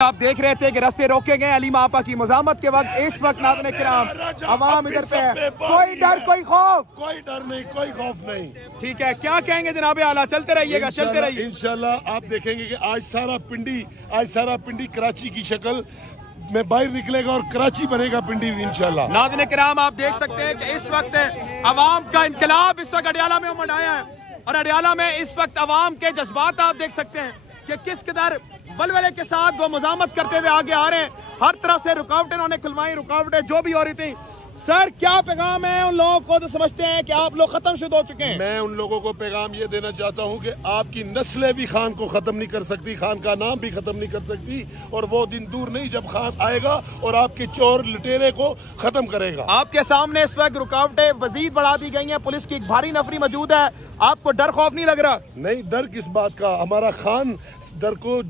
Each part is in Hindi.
आप देख रहे थे कि रास्ते रोके गए अलीमा आपा की मज़ामत के वक्त। इस वक्त नाज़रीन किराम अवाम इधर पे है, कोई डर कोई खौफ, कोई डर नहीं, कोई खौफ नहीं। ठीक है, क्या कहेंगे जनाब आला? चलते रहिएगा, चलते रहिए। इंशाल्लाह आप देखेंगे कि आज सारा पिंडी कराची की शक्ल में बाहर निकलेगा और कराची बनेगा पिंडी इंशाल्लाह। नाज़रीन किराम आप देख सकते हैं कि इस वक्त अवाम का इनकलाब इस वक्त अडियाला में उमड़ आया है और अडियाला में इस वक्त अवाम के जज्बात आप देख सकते हैं कि किस कदर बलबले के साथ वो मुजामत करते हुए आगे आ रहे हैं। हर तरह से रुकावटें उन्होंने खुलवाई, रुकावटें जो भी हो रही थी। सर क्या पैगाम है उन लोगों को जो समझते हैं कि आप लोग खत्म शुरू हो चुके हैं? मैं उन लोगों को पैगाम ये देना चाहता हूँ कि आपकी नस्लें भी खान को खत्म नहीं कर सकती, खान का नाम भी खत्म नहीं कर सकती, और वो दिन दूर नहीं जब खान आएगा और आपके चोर लुटेरे को खत्म करेगा। आपके सामने इस वक्त रुकावटें मजीद बढ़ा दी गई हैं, पुलिस की एक भारी नफरी मौजूद है। आपको डर खौफ नहीं लग रहा? नहीं, डर किस बात का, हमारा खान डर को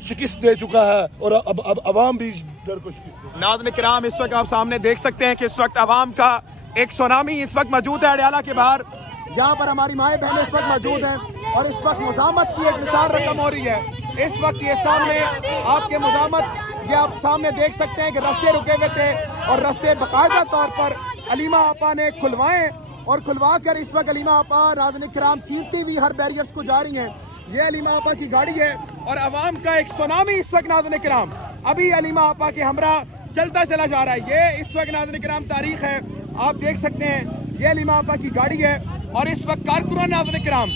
शिकस्त दे चुका है और अब अवाम भी डर को शिकस्त दे। नाज़रीन किराम इस वक्त आप सामने देख सकते हैं कि इस वक्त अवाम का एक सुनामी इस वक्त मौजूद है अडियाला के बाहर। यहाँ पर हमारी माएँ बहनें इस वक्त मौजूद हैं और इस वक्त मुजामत की एक मिसाल रकम हो रही है। इस वक्त ये सामने आपके मुजामत ये आप सामने देख सकते हैं कि रास्ते रुके हुए थे और रास्ते बाकायदा तौर पर अलीमा आपा ने खुलवाए और खुलवा कर इस वक्त अलीमा आपा नाज़रीन किराम चीरती हुई हर बैरियर्स को जा रही हैं। ये अलीमा आपा की गाड़ी है और अवाम का एक सुनामी इस वक्त नाज़रीन किराम अभी अलीमा आपा के हमरा चलता चला जा रहा है। ये इस वक्त नाज़रीन किराम तारीख है, आप देख सकते हैं ये अलीमा आपा की गाड़ी है और इस वक्त कारकुनान नाज़रीन किराम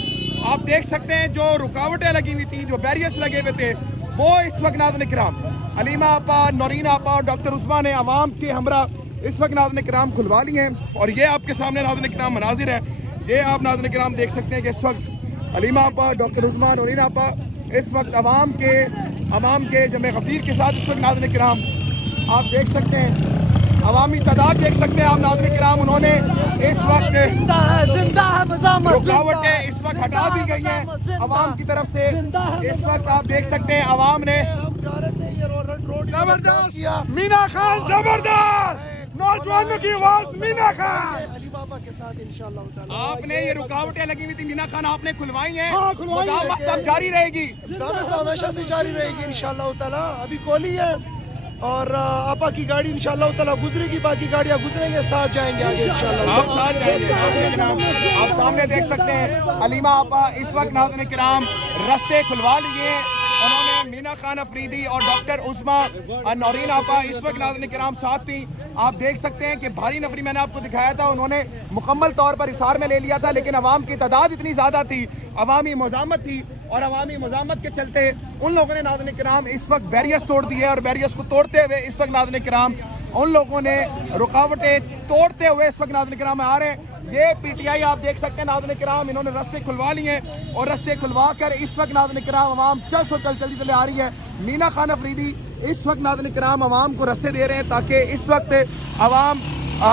आप देख सकते हैं जो रुकावटें लगी हुई थी, जो बैरियर्स लगे हुए थे, वो इस वक्त नाज़रीन किराम अलीमा आपा, नौरीन आपा और डॉक्टर उस्मा ने अवाम के हमरा इस वक्त नाज़रीन किराम खुलवा लिए हैं। और ये आपके सामने नाज़रीन किराम मनाजिर है, ये आप नाज़रीन किराम देख सकते हैं कि इस वक्त अलीमा आपा, डॉक्टर उस्मान, नौरीन आपा इस वक्त अवाम के जमे गफीर के साथ इस वक्त नाज़रीन किराम आप देख सकते हैं, अवामी तादाद देख सकते हैं आप नाज़रीन किराम। उन्होंने इस वक्त रुकावटें इस वक्त हटा दी गई हैं अवाम की तरफ से। इस वक्त आप देख सकते हैं अवाम ने जबरदस्त मीना खान, जबरदस्त नौजवानों की आवाज मीना खान के साथ इंशाल्लाह आपने ये रुकावटें लगी हुई थी मीना खान आपने खुलवाई हैं, मुजामत जारी रहेगी, हमेशा से जारी रहेगी इंशाल्लाह ताला। अभी कोली है और आपा की गाड़ी इंशाल्लाह ताला गुजरेगी, बाकी गाड़ियां गुजरेंगे, साथ जाएंगे आगे इंशाल्लाह। आप सामने देख सकते हैं अलीमा आपा इस वक्त नाज़रीन किराम रास्ते खुलवा लिए। उन्होंने मीना खान अफरीदी और डॉक्टर उस्मा और नौरीन आपा इस वक्त नाज़रीन किराम साथ थी। आप देख सकते हैं कि भारी नफरी मैंने आपको दिखाया था, उन्होंने मुकम्मल तौर पर हिसार में ले लिया था, लेकिन अवाम की तादाद इतनी ज़्यादा थी, अवामी मुजामत थी और अवामी मुजामत के चलते उन लोगों ने नाज़रीन किराम इस वक्त बैरियर्स तोड़ दिए और बैरियर्स को तोड़ते हुए इस वक्त नाज़रीन किराम उन लोगों ने रुकावटें तोड़ते हुए इस वक्त नाज़रीन किराम आ रहे हैं। ये पीटीआई आप देख सकते हैं नाज़रीन किराम, इन्होंने रास्ते खुलवा लिए और रास्ते खुलवा कर इस वक्त नाज़रीन किराम अवाम जल्दी चले आ रही है। मीना खान अफरीदी इस वक्त नाज़रीन किराम अवाम को रास्ते दे रहे हैं ताकि इस वक्त अवाम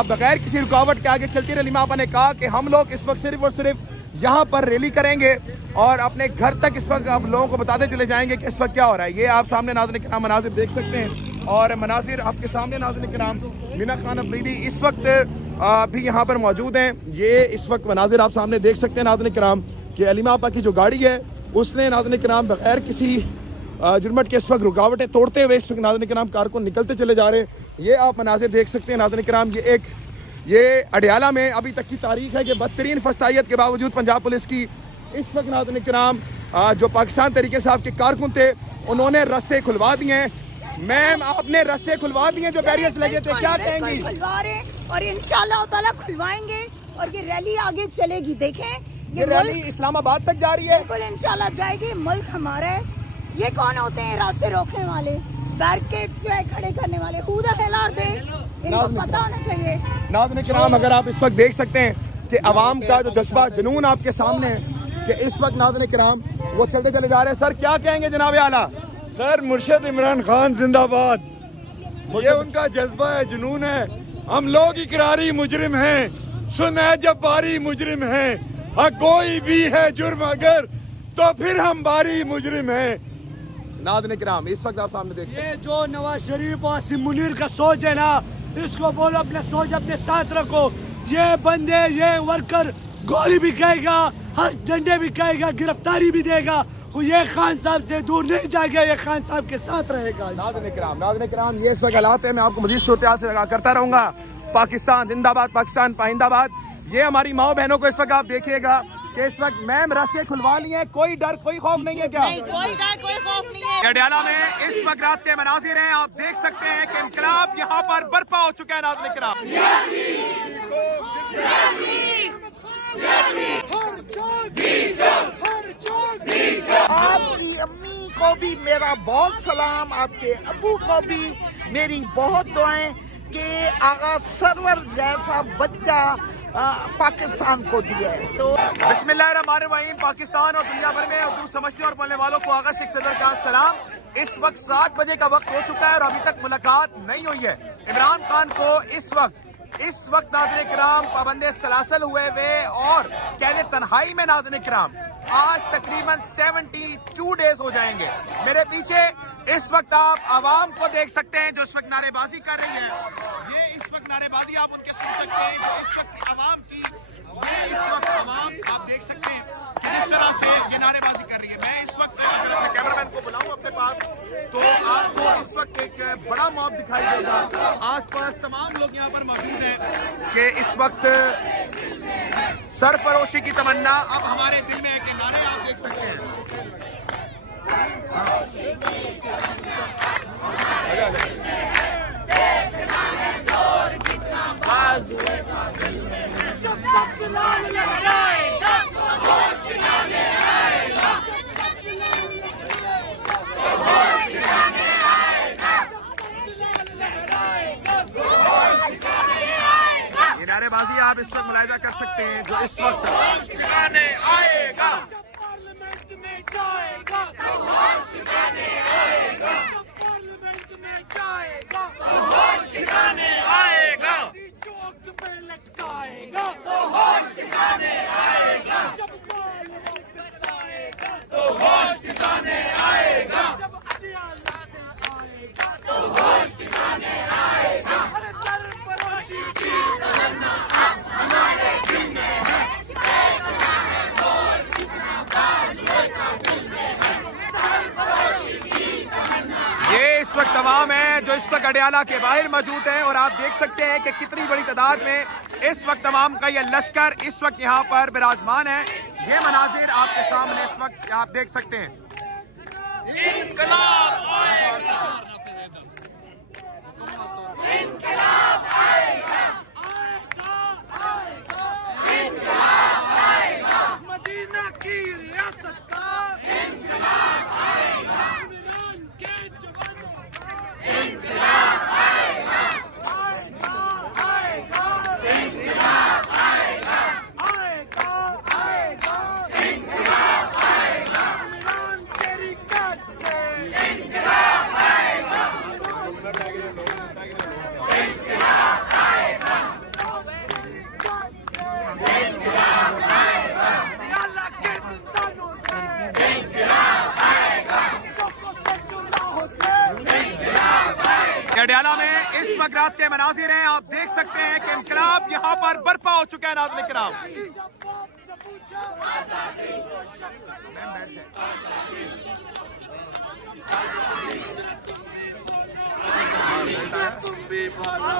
बगैर किसी रुकावट के आगे चलती रहे। अलीमा आपा ने कहा कि हम लोग इस वक्त सिर्फ और सिर्फ यहाँ पर रैली करेंगे और अपने घर तक इस वक्त आप लोगों को बताते चले जाएंगे कि इस वक्त क्या हो रहा है। ये आप सामने नाज़रीन किराम मनाजिर देख सकते हैं और मनाजिर आपके सामने नाज़रीन किराम मीना खान अफरीदी इस वक्त भी यहाँ पर मौजूद हैं। ये इस वक्त मनाजिर आप सामने देख सकते हैं नाज़रीन किराम कि अलीमा आपा की जो गाड़ी है उसने नाज़रीन किराम बगैर किसी जुर्मट के इस वक्त रुकावटें तोड़ते हुए इस वक्त नाज़रीन किराम कारकुन निकलते चले जा रहे हैं। ये आप मनाजिर देख सकते हैं नाज़रीन किराम। ये अडियाला में अभी तक की तारीख है कि बदतरीन फस्तायत के बावजूद पंजाब पुलिस की इस वक्त नाज़रीन किराम जो पाकिस्तान तरीके साहब के कारकुन थे उन्होंने रास्ते खुलवा दिए हैं। मैम आपने रास्ते खुलवा दिए जो बैरियर्स लगे थे, क्या कहेंगी? खुलवा रहे और इंशाल्लाह ताला खुलवाएंगे और ये रैली आगे चलेगी। देखें ये रैली इस्लामाबाद तक जा रही है, बिल्कुल इंशाल्लाह जाएगी। मुल्क हमारा है। ये कौन होते हैं रास्ते रोकने वाले, बैरिकेड्स जो है खड़े करने वाले? खुदा फैलार दे, इनको पता होना चाहिए। नाज़रीन किराम अगर आप इस वक्त देख सकते हैं कि अवाम का जो जज्बा जुनून आपके सामने है कि इस वक्त नाज़रीन किराम वो चलते चले जा रहे हैं। सर क्या कहेंगे जनाब आला? सर मुर्शिद इमरान खान जिंदाबाद, ये उनका जज्बा है, जुनून है। हम लोग इकरारी मुजरिम हैं, सुन है जब बारी मुजरिम हैं, कोई भी है जुर्म अगर तो फिर हम बारी मुजरिम हैं। नाज़रीन किराम इस वक्त आप सामने देख ये जो नवाज शरीफ और आसिम मुनीर का सोच है ना, इसको बोलो अपने सोच अपने साथ रखो। ये बंदे ये वर्कर गोली भी कहेगा, हर डंडे भी कहेगा, गिरफ्तारी भी देगा ये खान साहब से दूर नहीं जाएगा, ये खान साहब के साथ रहेगा। नाज़रीन किराम ये इस वक्त हालात है, मैं आपको मजीद सूरत से लगा करता रहूंगा। पाकिस्तान जिंदाबाद, पाकिस्तान पाइंदाबाद। ये हमारी माओ बहनों को इस वक्त आप देखिएगा कि इस वक्त मैम रास्ते खुलवा लिए हैं, कोई डर कोई खौफ नहीं है क्या? नहीं, कोई डर कोई खौफ नहीं है। अडयाला में इस वक्त रात के मनाजिर हैं, आप देख सकते हैं कि इनकलाब यहाँ पर बर्पा हो चुका है। नाज़रीन किराम आपकी अम्मी को भी मेरा बहुत सलाम, आपके अबू को भी मेरी बहुत दुआएं कि आगा सरवर जैसा बच्चा पाकिस्तान को दिया है। तो बिस्मिल्लाहिर्रहमानिर्रहीम। पाकिस्तान और दुनिया भर में उर्दू समझने और बोलने वालों को आगा शेख सदर का सलाम। इस वक्त 7 बजे का वक्त हो चुका है और अभी तक मुलाकात नहीं हुई है। इमरान खान को इस वक्त नाज़रीन किराम पाबंदे सलासल हुए वे और कहने तन्हाई में। नाज़रीन किराम आज तकरीबन 72 डेज हो जाएंगे। मेरे पीछे इस वक्त आप आवाम को देख सकते हैं जो इस वक्त नारेबाजी कर रही है। ये इस वक्त नारेबाजी आप उनके सुन सकते हैं जो इस वक्त आवाम की, ये इस वक्त आवाम आप देख सकते हैं कि किस तरह से ये नारेबाजी कर रही है। मैं इस वक्त अगर अपने कैमरामैन को बुलाऊं अपने पास तो आपको इस वक्त एक बड़ा मॉब दिखाई देगा। आसपास तमाम लोग यहाँ पर मौजूद हैं कि इस वक्त सरफरोशी की तमन्ना अब हमारे दिल में है कि नारे आप देख सकते हैं। ये नारेबाजी आप इस वक्त मुलाहिजा कर सकते हैं जो इस वक्त ठिकाने आएगा, पार्लियामेंट में जाएगा, ठिकाने आएगा, पार्लियामेंट में जाएगा, ठिकाने आएगा, चौक पे लटकाएगा, ठिकाने आएगा, जब बाल वापस आएगा, तो होश ठिकाने आएगा, जब अदियाला से आएगा, तो होश ठिकाने आएगा। अरे सरफरोशी की तमन्ना अब हमारे दिल में है, ये इस वक्त तमाम है जो इस वक्त अडयाला के बाहर मौजूद हैं और आप देख सकते हैं कि कितनी बड़ी तादाद में इस वक्त तमाम का ये लश्कर इस वक्त यहाँ पर विराजमान है। ये मनाजिर आपके सामने इस वक्त आप देख सकते हैं। इनकलाब आएगा, इनकलाब आएगा, इनकलाब आएगा, मदीना की रियासत का इनकलाब आएगा, इमरान के जवानों का इनकलाब आएगा, आएगा, आएगा, इनकलाब आएगा, आएगा, आएगा, इनकलाब आएगा, इमरान तेरी कैद से इनकलाब आएगा, इनकलाब आएगा, इनकलाब आएगा, अल्लाह के जिंदानों से इनकलाब आएगा, चौकों से चुराहों से अडयाला में इस वक्त रात के मनाजिर हैं, आप देख सकते हैं कि इनकलाब यहाँ पर बर्पा हो चुका है। नाज़रीन किराम जब आपसे पूछा आजादी को शक्ल तुम भी बोलो